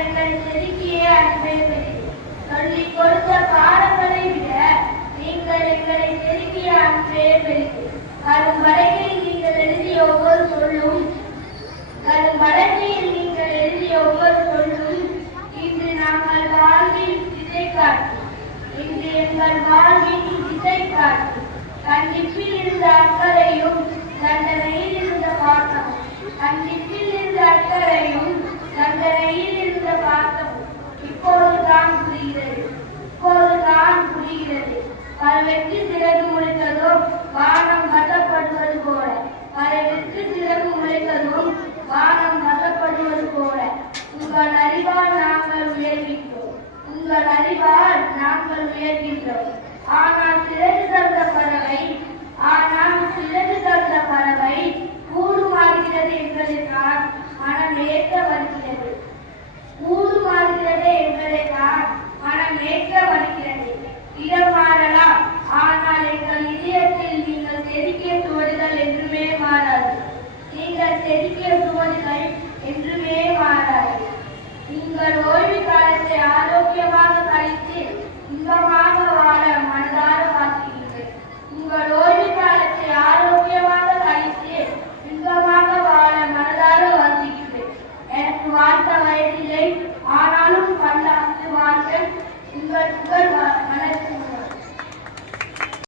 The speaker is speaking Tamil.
எங்கள் செதுக்கிய அன்பே பெரிது. சொல்லிக் கொடுத்த பாடங்களை விட நீங்கள் எங்களை செதுக்கிய அன்பே பெரிது. கரும்பலகையில் நீங்கள் எழுதிய ஒவ்வொரு சொல்லும் இன்று நாங்கள் வாழ்வின் திசை காட்டி கண்டிப்பில் இருந்த அக்கறையும் தண்டனையில் இருந்த பாசமும் இப்போதுதான் புரிகிறது. பறவைக்கு சிறகு முளைத்ததும் வானம் வசப்படுவது போல உங்கள் அறிவால் நாங்கள் உயர்கின்றோம். ஆனால் சிறகு தந்த பறவை கூடு மாறுகிறது என்பதைத்தான் மனம் ஏற்க வருகிறது. கூடு மாறுகிறதே என்பதைத்தான்